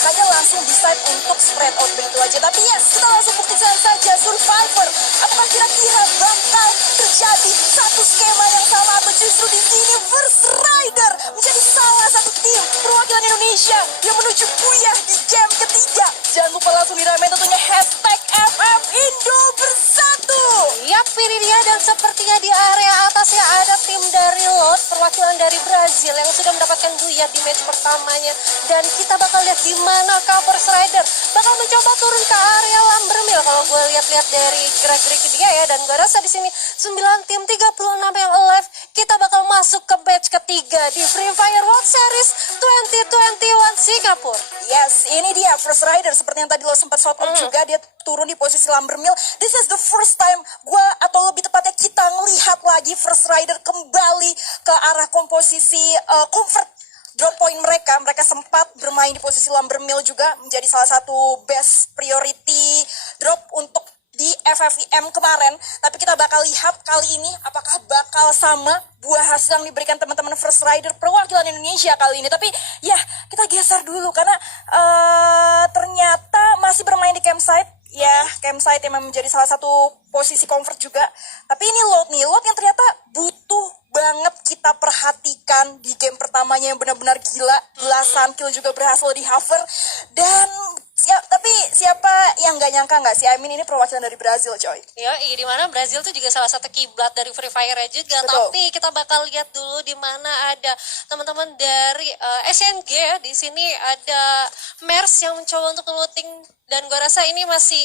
makanya langsung decide untuk spread out begitu aja. Tapi yes, kita langsung buktikan saja Survivor. Apakah kira-kira bakal terjadi satu skema yang sama atau justru di sini First Rider menjadi salah satu tim perwakilan Indonesia yang menuju buyah di game ketiga. Jangan lupa langsung diramein tentunya hashtag FF Indo Bersatu. Yap, ini dia, dan sepertinya di area atasnya ada tim dari Lot, perwakilan dari Brazil yang sudah mendapatkan buyar di match pertamanya. Dan kita bakal lihat di mana First Rider bakal mencoba turun ke area Lambermill. Kalau gue lihat-lihat dari gerak-gerik dia ya, dan gue rasa di sini 9 tim 36 yang alive, kita bakal masuk ke match ketiga di Free Fire World Series 2021 Singapura. Yes, ini dia First Rider seperti yang tadi lo sempat shout out juga, dia turun di posisi Lambermill. This is the first time gue, atau lebih tepatnya kita ngelihat lagi First Rider kembali ke arah komposisi comfort drop point mereka. Mereka sempat bermain di posisi Lambermill juga, menjadi salah satu best priority drop untuk di FFVM kemarin. Tapi kita bakal lihat kali ini apakah bakal sama buah hasil yang diberikan teman-teman First Rider perwakilan Indonesia kali ini. Tapi ya, kita geser dulu karena ternyata masih bermain di campsite. Ya, campsite yang menjadi salah satu posisi comfort juga. Tapi ini Lot nih, Lot yang ternyata butuh banget kita perhatikan di game pertamanya yang benar-benar gila. Belasan kill juga berhasil di hover. Dan tapi siapa yang gak nyangka gak sih? I mean, ini perwakilan dari Brazil, coy. Ya, di mana Brazil tuh juga salah satu kiblat dari Free Fire juga. Betul. Tapi kita bakal lihat dulu di mana ada teman-teman dari SNG ya. Di sini ada Mers yang mencoba untuk looting, dan gua rasa ini masih,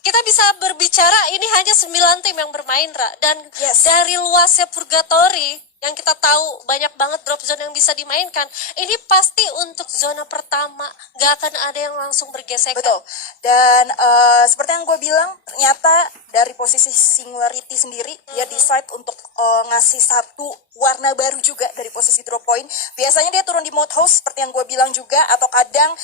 kita bisa berbicara ini hanya 9 tim yang bermain, Ra. Dan Yes. dari luasnya Purgatory yang kita tahu banyak banget drop zone yang bisa dimainkan, ini pasti untuk zona pertama gak akan ada yang langsung bergesekan. Betul. Dan seperti yang gue bilang, ternyata dari posisi Singularity sendiri dia decide untuk ngasih satu warna baru juga dari posisi drop point. Biasanya dia turun di mode house seperti yang gue bilang juga, atau kadang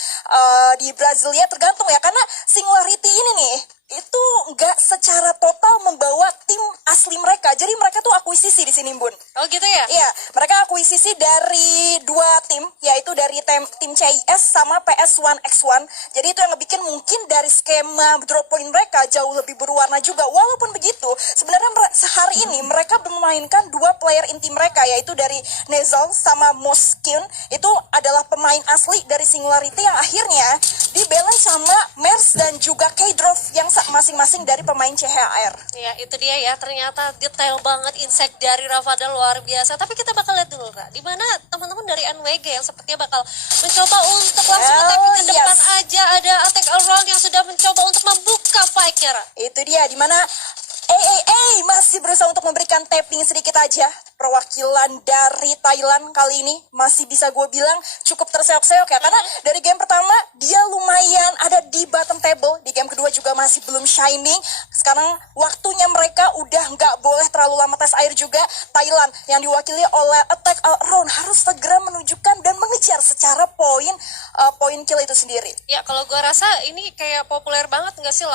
di Brasilia, tergantung ya, karena Singularity ini nih itu nggak secara total membawa tim asli mereka. Jadi mereka tuh akuisisi di sini, Bun. Oh gitu ya? Iya, mereka akuisisi dari 2 tim, yaitu dari tim CIS sama PS1X1. Jadi itu yang ngebikin mungkin dari skema drop point mereka jauh lebih berwarna juga. Walaupun begitu, sebenarnya sehari ini mereka memainkan 2 player inti mereka, yaitu dari Nezal sama Moskin. Itu adalah pemain asli dari Singularity yang akhirnya dibalance sama Mers dan juga K-Drop yang masing-masing dari pemain CHR. Ya, itu dia ya, ternyata detail banget insight dari Rafadal, luar biasa. Tapi kita bakal lihat dulu, Ra, di mana teman-teman dari NWG yang sepertinya bakal mencoba untuk langsung attack ke depan aja. Ada attack around yang sudah mencoba untuk membuka fight-nya, Ra. Itu dia, di mana masih berusaha untuk memberikan tapping sedikit aja. Perwakilan dari Thailand kali ini masih bisa gue bilang cukup terseok-seok ya, karena dari game pertama dia lumayan ada di bottom table, di game kedua juga masih belum shining. Sekarang waktunya mereka udah nggak boleh terlalu lama tes air juga. Thailand yang diwakili oleh attack round harus segera menunjukkan dan mengejar secara poin kill itu sendiri. Ya, kalau gue rasa ini kayak populer banget nggak sih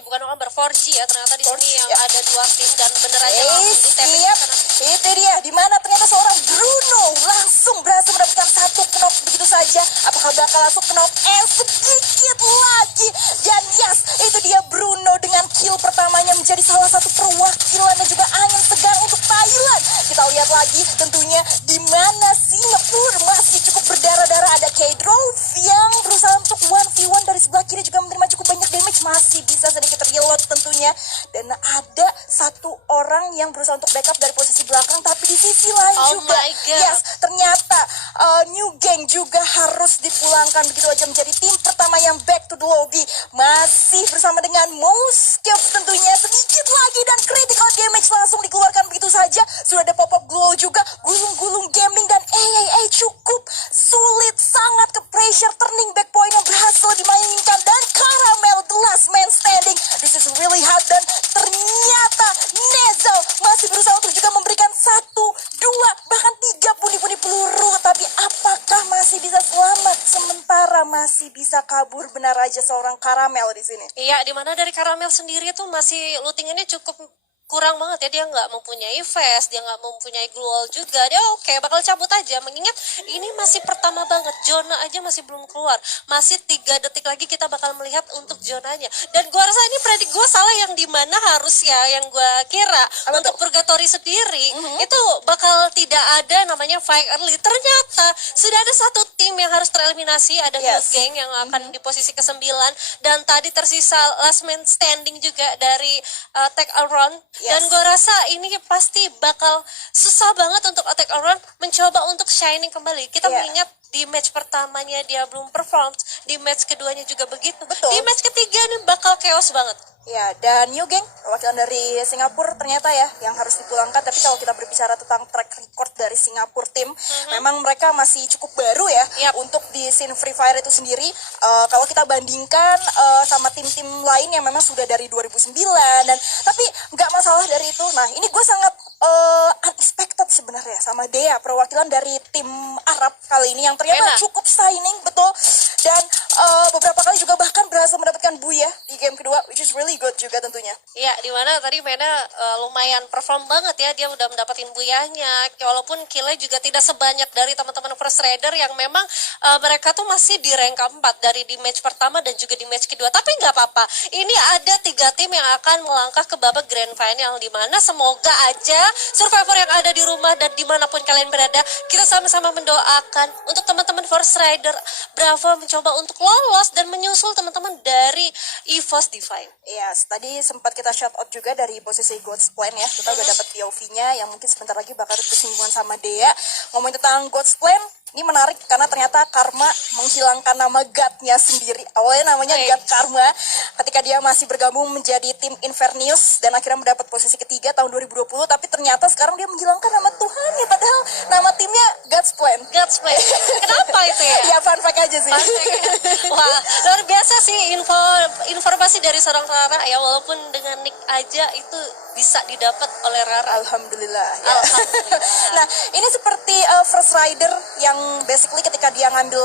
bukan Lamber 4G ya, ternyata di sini yang ada 2 tim dan bener aja langsung di tapping ke sana. Itu dia, dimana ternyata seorang Bruno langsung berhasil mendapatkan 1 knock begitu saja. Apakah bakal langsung knock? Sedikit lagi. Dan yes, itu dia Bruno dengan kill pertamanya menjadi salah satu perwakilan dan juga angin segar untuk Thailand. Kita lihat lagi tentunya di mana Singapura masih cukup berdarah-darah. Ada K-Drop yang berusaha untuk 1v1 dari sebelah kiri, juga menerima cukup banyak damage, masih bisa sedikit reload tentunya. Dan ada 1 orang yang berusaha untuk backup dari posisi belakang, tapi di sisi lain juga, yes, ternyata New Gang juga harus dipulangkan begitu aja menjadi tim pertama yang back to the lobby. Masih bersama dengan Moskep tentunya, sedikit lagi dan critical damage langsung dikeluarkan begitu saja. Sudah ada pop-up glow juga, gulung-gulung gaming dan cukup sulit, sangat ke pressure. Turning back point yang berhasil dimainkan, dan Caramel the last man standing. This is really hard, dan ternyata Nezal masih berusaha untuk juga memberikan 1, 2, bahkan 3 pundi-pundi peluru. Tapi apakah masih bisa selamat? Sementara masih bisa kabur benar aja seorang Caramel di sini. Iya, di mana dari Caramel sendiri tuh masih lootingannya cukup kurang banget ya, dia nggak mempunyai vest, dia nggak mempunyai glue juga, dia bakal cabut aja, mengingat ini masih pertama banget, zona aja masih belum keluar, masih 3 detik lagi kita bakal melihat untuk zonanya. Dan gua rasa ini predik gua salah, yang dimana harus ya, yang gua kira untuk Purgatory sendiri itu bakal tidak ada namanya fight early, ternyata sudah ada satu tim yang harus tereliminasi, ada Youth Gang yang akan di posisi ke-9, dan tadi tersisa last man standing juga dari Take Around. Dan gue rasa ini pasti bakal susah banget untuk Attack Around mencoba untuk shining kembali. Kita mengingat di match pertamanya dia belum perform, di match keduanya juga begitu. Di match ketiga ini bakal chaos banget. Ya, dan New Gang, perwakilan dari Singapura ternyata ya yang harus dipulangkan. Tapi kalau kita berbicara tentang track record dari Singapura tim, memang mereka masih cukup baru ya untuk di scene Free Fire itu sendiri. Kalau kita bandingkan sama tim-tim lain yang memang sudah dari 2009 dan tapi nggak masalah dari itu. Nah, ini gue sangat unexpected sebenarnya sama Dea, perwakilan dari tim Arab kali ini yang ternyata cukup shining betul, dan beberapa kali juga bahkan berhasil mendapatkan Buya di game kedua, which is really good juga tentunya. Iya, dimana tadi Mena lumayan perform banget ya, dia udah mendapatkan Buyanya, walaupun killnya juga tidak sebanyak dari teman-teman First Raider yang memang mereka tuh masih di rank 4 dari di match pertama dan juga di match kedua. Tapi nggak apa-apa, ini ada 3 tim yang akan melangkah ke babak grand final, dimana semoga aja survivor yang ada di rumah dan dimanapun kalian berada, kita sama-sama mendoakan untuk teman-teman First Rider Bravo mencoba untuk lolos dan menyusul teman-teman dari EVOS Divine. Yes, tadi sempat kita shout out juga dari posisi God's Plan ya, kita udah dapat POV-nya yang mungkin sebentar lagi bakal bersinggungan sama Dea. Ngomongin tentang God's Plan, ini menarik karena ternyata Karma menghilangkan nama God-nya sendiri. Awalnya namanya God Karma ketika dia masih bergabung menjadi tim Infernius dan akhirnya mendapat posisi ketiga tahun 2020, tapi ternyata sekarang dia menghilangkan nama Tuhan ya, padahal nama timnya God's Plan. God's Plan. Kenapa itu ya? Ya fun fact aja sih. Wah, luar biasa sih informasi dari seorang Rara ya, walaupun dengan nick aja itu bisa didapat oleh Rara. Alhamdulillah. Ya. Alhamdulillah. Nah, ini seperti First Rider yang basically ketika dia ngambil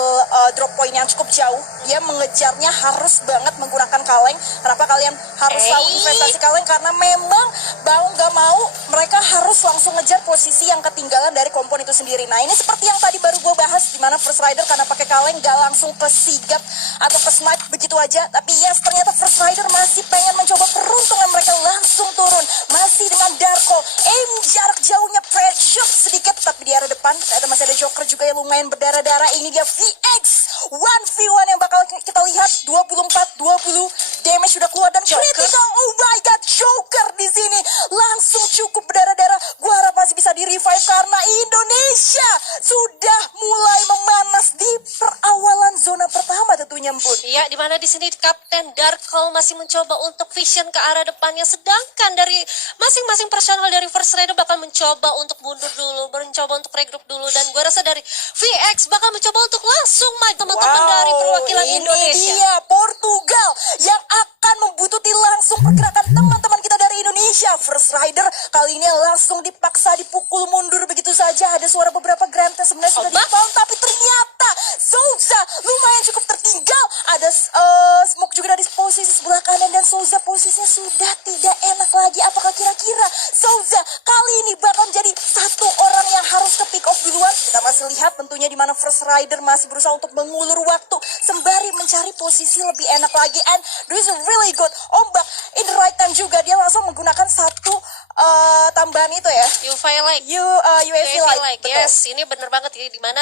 drop point yang cukup jauh, dia mengejarnya harus banget menggunakan kaleng. Kenapa kalian harus tahu investasi kaleng? Karena memang mau gak mau mereka harus langsung ngejar posisi yang ketinggalan dari kompon itu sendiri. Nah, ini seperti yang tadi baru gue bahas, di mana First Rider karena pakai kaleng gak langsung ke sigap atau ke snipe begitu aja. Tapi yes, ternyata First Rider masih pengen mencoba peruntungan mereka, langsung turun. Masih dengan Darko, aim jarak jauhnya pressure sedikit, tapi di arah depan ternyata masih ada Joker juga yang lumayan berdarah-darah. Ini dia VX 1v1 yang bakal kita lihat, 24-20 damage sudah keluar dan critical. Oh my god, Joker di sini langsung cukup berdarah-darah. Gua harap masih bisa di revive karena Indonesia sudah mulai memanas di perawalan zona pertama tentunya, Bun. Iya, di mana di sini Kapten Darko masih mencoba untuk vision ke arah depannya, sedangkan dari masing-masing personal dari First Raider bakal mencoba untuk mundur dulu, mencoba untuk regroup dulu, dan gue rasa dari VX bakal mencoba untuk langsung main teman-teman dari perwakilan Indonesia. Ini dia Portugal yang akan membutuhkan langsung pergerakan teman-teman kita dari Indonesia. First Rider kali ini langsung dipaksa dipukul mundur begitu saja. Ada suara beberapa Granta sebenarnya sudah di-found, tapi ternyata Souza lumayan cukup tertinggal. Ada smoke juga dari posisi sebelah kanan dan Souza posisinya sudah tidak enak lagi. Apakah kira-kira Souza kali ini bakal menjadi satu orang yang harus ke pick off duluan? Kita masih lihat tentunya di mana First Rider masih berusaha untuk mengulur waktu sembari mencari posisi lebih enak lagi. And this is really good. Ombak in the right time juga, dia langsung menggunakan satu tambahan itu ya, UAV light. Yes, ini bener banget ya, dimana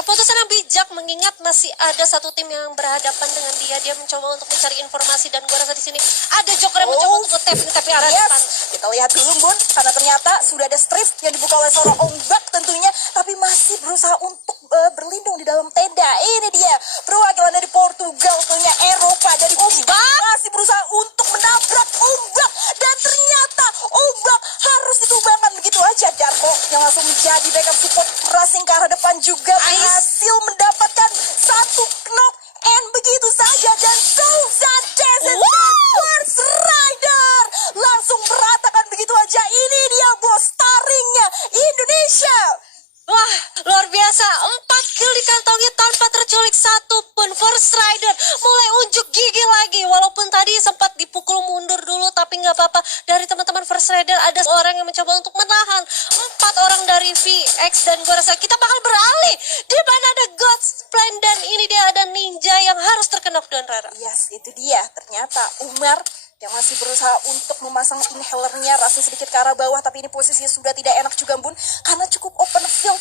keputusan yang bijak, mengingat masih ada satu tim yang berhadapan dengan dia mencoba untuk mencari informasi, dan gua rasa di sini ada Joker yang mencoba untuk nge-tap tapi arah depan. Kita lihat dulu, Bun, karena ternyata sudah ada strip yang dibuka oleh seorang Ombak tentunya, tapi masih berusaha untuk berlindung di dalam tenda. Ini dia perwakilan dari Portugal, tentunya Eropa, dari Ombak masih berusaha untuk menabrak Ombak, dan ternyata Ombak harus ditumbangkan begitu aja. Darko yang langsung menjadi backup support racing ke arah depan juga berhasil mendapatkan satu knock, and begitu saja, dan Souza Desert First Rider langsung meratakan begitu aja. Ini dia bos taringnya Indonesia. Wah, luar biasa, 4 kill dikantongi tanpa terculik satupun. First Rider mulai unjuk gigi lagi, walaupun tadi sempat dipukul mundur dulu, tapi tapi nggak apa-apa. Dari teman-teman First Rider ada orang yang mencoba untuk menahan 4 orang dari VX, dan gue rasa kita bakal beralih di mana ada God's Plan, dan ini dia ada Ninja yang harus terkena knockdown, Rara. Yes, itu dia. Ternyata Umar yang masih berusaha untuk memasang inhalernya, rasa sedikit ke arah bawah, tapi ini posisinya sudah tidak enak juga, Bun, karena cukup open field.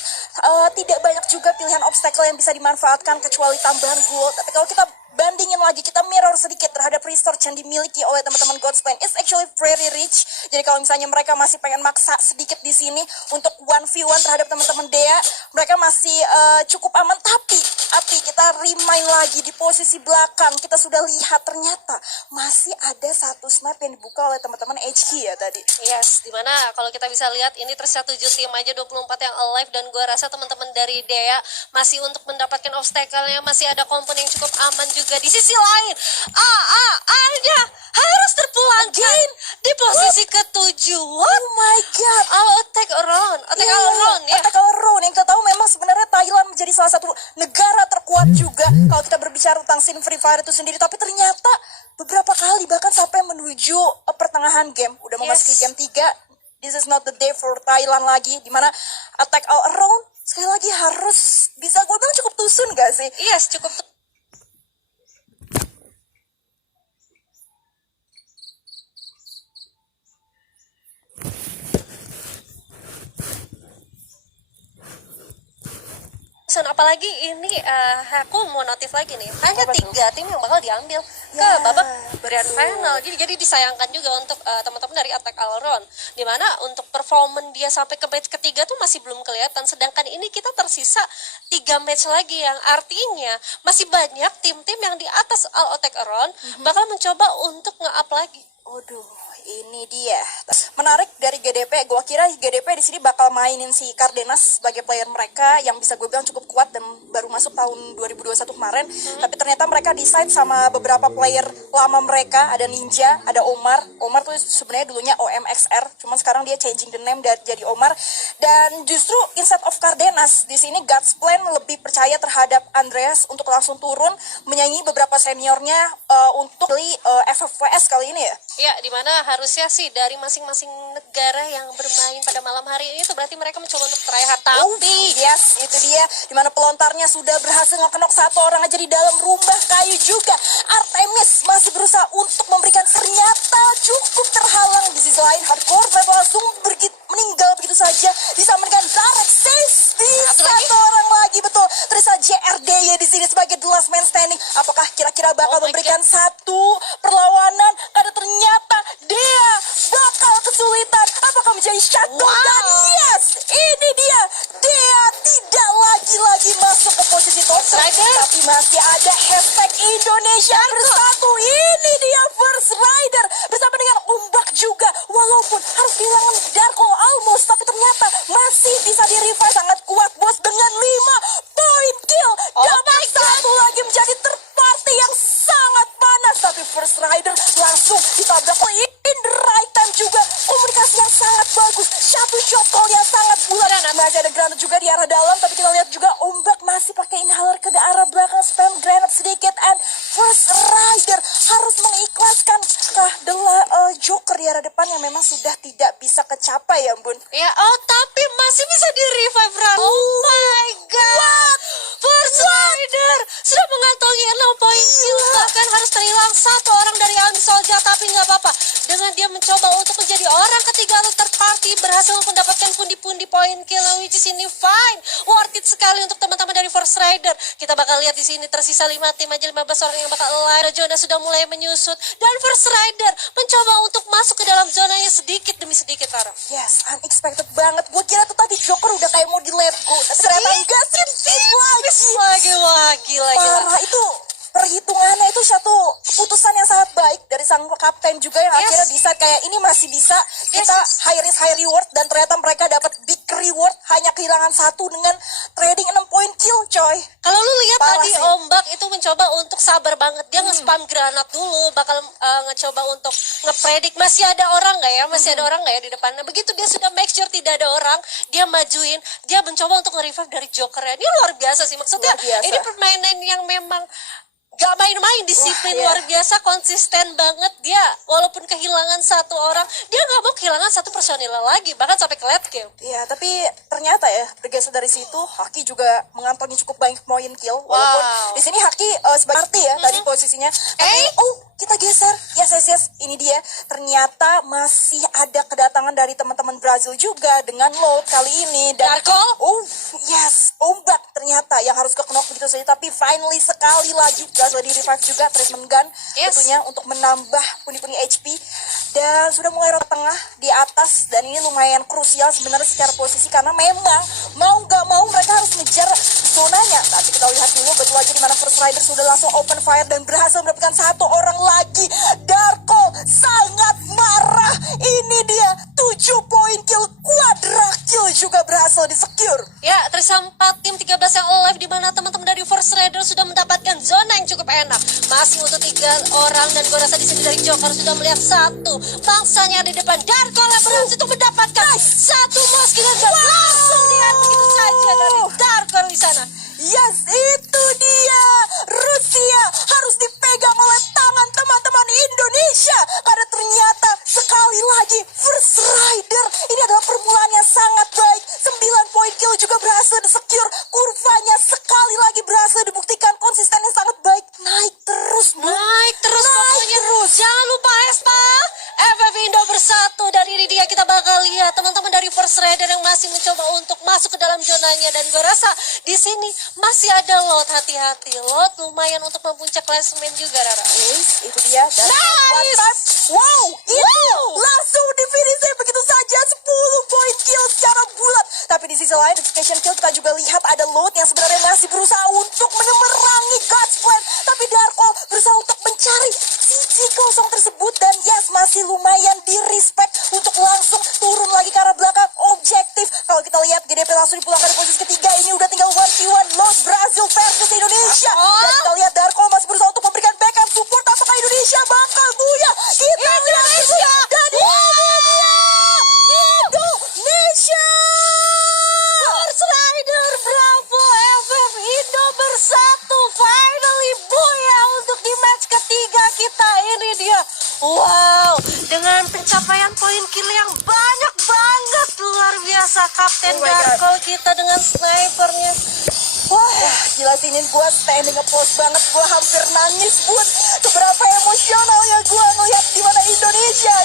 Tidak banyak juga pilihan obstacle yang bisa dimanfaatkan kecuali tambahan gold. Tapi kalau kita bandingin lagi, kita mirror sedikit terhadap resource yang dimiliki oleh teman-teman God's Plan, it's actually very rich. Jadi kalau misalnya mereka masih pengen maksa sedikit di sini untuk 1v1 terhadap teman-teman Dea, mereka masih cukup aman. Tapi kita remind lagi di posisi belakang, kita sudah lihat ternyata masih ada satu snipe yang dibuka oleh teman-teman HK ya tadi. Yes, dimana kalau kita bisa lihat ini tersisa 7 tim aja, 24 yang alive, dan gue rasa teman-teman dari Dea masih untuk mendapatkan obstacle-nya, masih ada komponen yang cukup aman juga. Di sisi lain, A-nya harus terpulangkan di posisi ke-7. Oh my god. Attack around ya. Attack around yang kita tahu memang sebenarnya Thailand menjadi salah satu negara terkuat juga kalau kita berbicara tentang scene Free Fire itu sendiri, tapi ternyata beberapa kali bahkan sampai menuju pertengahan game udah memasuki game 3. This is not the day for Thailand lagi, dimana attack all around sekali lagi harus bisa gue bilang cukup tusun gak sih? Yes, cukup. Apalagi ini aku mau notif lagi nih, hanya 3 tim yang bakal diambil ke babak grand final. Jadi disayangkan juga untuk teman-teman dari Attack Alron, dimana untuk performan dia sampai ke match ketiga tuh masih belum kelihatan. Sedangkan ini kita tersisa 3 match lagi, yang artinya masih banyak tim-tim yang di atas Attack Alron bakal mencoba untuk nge-up lagi. Waduh, ini dia. Menarik dari GDP, gue kira GDP di sini bakal mainin si Cardenas sebagai player mereka yang bisa gue bilang cukup kuat dan baru masuk tahun 2021 kemarin. Tapi ternyata mereka decide sama beberapa player lama mereka, ada Ninja, ada Omar. Omar tuh sebenarnya dulunya OMXR, cuman sekarang dia changing the name dari jadi Omar. Dan justru instead of Cardenas, di sini God's Plan lebih percaya terhadap Andreas untuk langsung turun menyanyi beberapa seniornya untuk beli FFVS kali ini ya. Ya, dimana harusnya sih dari masing-masing negara yang bermain pada malam hari ini itu berarti mereka mencoba untuk try hard. Tapi yes, itu dia, dimana pelontarnya sudah berhasil ngekenok satu orang aja di dalam rumah kayu juga. Artemis masih berusaha untuk memberikan, ternyata cukup terhalang. Di sisi lain Hardcore Fight langsung meninggal begitu saja, disampaikan Zarek Safety satu orang lagi, betul. Terus JRD ya di sini sebagai the last man standing. Apakah kira-kira bakal memberikan satu perlawanan? Karena ternyata dia bakal kesulitan. Apakah menjadi shutdown? Dan yes, ini dia tidak lagi masuk ke posisi top rider, tapi masih ada hashtag Indonesia bersatu. Ini dia First Rider bersama dengan Ombak juga, walaupun harus kehilangan Darko almost, tapi ternyata masih bisa di revive. Sangat kuat bos dengan 5 poin kill. Dapat satu lagi menjadi third party yang sangat panas, tapi First Rider langsung ditabrak in the right time juga. Komunikasi yang sangat bagus, satu shot call yang sangat bulat. Masih ada granat juga di arah dalam, tapi kita lihat juga Ombak masih pakai inhaler ke arah belakang, spam granat sedikit, and First Rider harus mengikhlaskan Joker di arah depan yang memang sudah tidak bisa kecapai ya Bun. ya, tapi masih bisa di revive, Ran. Oh my god, First Rider sudah mengantongi 6 poin kill, bahkan harus terhilang satu orang dari Army Soldier. Tapi nggak apa-apa, dengan dia mencoba untuk menjadi orang ketiga atau third party, berhasil mendapatkan pundi-pundi poin kill, which is ini fine, worth it sekali untuk teman-teman dari First Rider. Kita bakal lihat di sini tersisa 5 tim aja, 15 orang yang bakal live. Zona sudah mulai menyusut dan First Rider mencoba untuk masuk ke dalam zonanya sedikit demi sedikit, Tara. Yes, unexpected banget. Gue kira tuh tadi Joker udah kayak mau di let go, tapi ternyata enggak, lagi. Wah, gila. Parah, itu perhitungannya itu satu keputusan yang sangat baik dari sang kapten juga yang akhirnya decide kayak ini masih bisa kita high risk high reward, dan ternyata mereka dapat big reward hanya kehilangan satu dengan trading 6 poin kill, coy. Kalau lu lihat Parah tadi sih. Ombak itu mencoba untuk sabar banget, dia nge-spam granat dulu, bakal ngecoba untuk ngepredik masih ada orang nggak ya, ada orang nggak ya di depannya. Begitu dia sudah make sure tidak ada orang, dia majuin, dia mencoba untuk nge-revive dari Joker-nya. Ini luar biasa sih, maksudnya Luar biasa. ini permainan yang memang gak main-main, disiplin Wah, iya. luar biasa, konsisten banget dia. Walaupun kehilangan satu orang, dia gak mau kehilangan satu personil lagi, bahkan sampai ke late game. Ya, tapi ternyata ya bergeser dari situ, Haki juga mengantongi cukup banyak poin kill. Walaupun Wow. di sini Haki sebagai arti ya tadi posisinya. Tapi kita geser. Yes. Ini dia. Ternyata masih ada kedatangan dari teman-teman Brazil juga dengan load kali ini. Dan Darko? Yes, ombak ternyata yang harus ke knock begitu saja. Tapi finally sekali lagi Brazil di revive juga treatment gun Yes. tentunya untuk menambah pundi-pundi HP. Dan sudah mulai rot tengah di atas, dan ini lumayan krusial sebenarnya secara posisi karena memang mau gak mau mereka harus ngejar zonanya. Tapi kita lihat dulu betul aja di mana First Rider sudah langsung open fire dan berhasil mendapatkan satu orang lagi. Darko sangat marah. Ini dia 7 poin kill, quadra kill juga berhasil di secure. Ya, tersisa 4 tim 13 yang alive, di mana teman-teman dari First Rider sudah mendapatkan zona yang cukup enak. Masih untuk 3 orang, dan gue rasa di sini dari Joker sudah melihat satu bangsanya di depan. Darko lah berhasil untuk mendapatkan satu moski dan langsung lihat begitu saja dari Darko di sana. Yes, itu dia. Rusia harus dipegang oleh tangan teman-teman Indonesia. Karena ternyata sekali lagi First Rider ini adalah permulaan yang sangat baik. 9 poin kill juga berhasil di-secure. Kurvanya sekali lagi berhasil dibuktikan, konsisten yang sangat baik. Naik terus, Bu. Naik terus Naik pokoknya. terus. Jangan lupa Espa, FF Indo bersatu, dan ini dia kita bakal lihat teman-teman dari First Rider yang masih mencoba untuk masuk ke dalam zonanya. Dan gue rasa di sini masih ada lot, hati-hati. Lot lumayan untuk mempuncak klasemen juga, Rara. Itu dia. Dan Nice. mantap. Wow, itu langsung di finisher begitu saja. 10 poin kill secara bulat. Tapi di sisi lain, education kill kita juga lihat ada load yang sebenarnya masih berusaha untuk memerangi God's Plan. Tapi Darko berusaha untuk mencari sisi kosong tersebut. Dan yes, masih lumayan di respect untuk langsung turun lagi ke arah belakang objektif. Kalau kita lihat GDP langsung dipulangkan di posisi ketiga. Ini udah tinggal 1v1 load Brazil versus Indonesia. Dan kita lihat Darko masih berusaha untuk memberikan backup support. Apakah Indonesia bakal buya? Kita Indonesia dan Indonesia. First Rider, bravo, FF Indo bersatu. Finally buya untuk di match ketiga kita. Ini dia. Wow, dengan pencapaian poin kill yang banyak banget, luar biasa. Kapten Oh my God. Darko kita dengan snipernya. Wah, gila sih ini gue standing applause banget. Gue hampir nangis pun. Seberapa emosionalnya gue ngeliat di mana Indonesia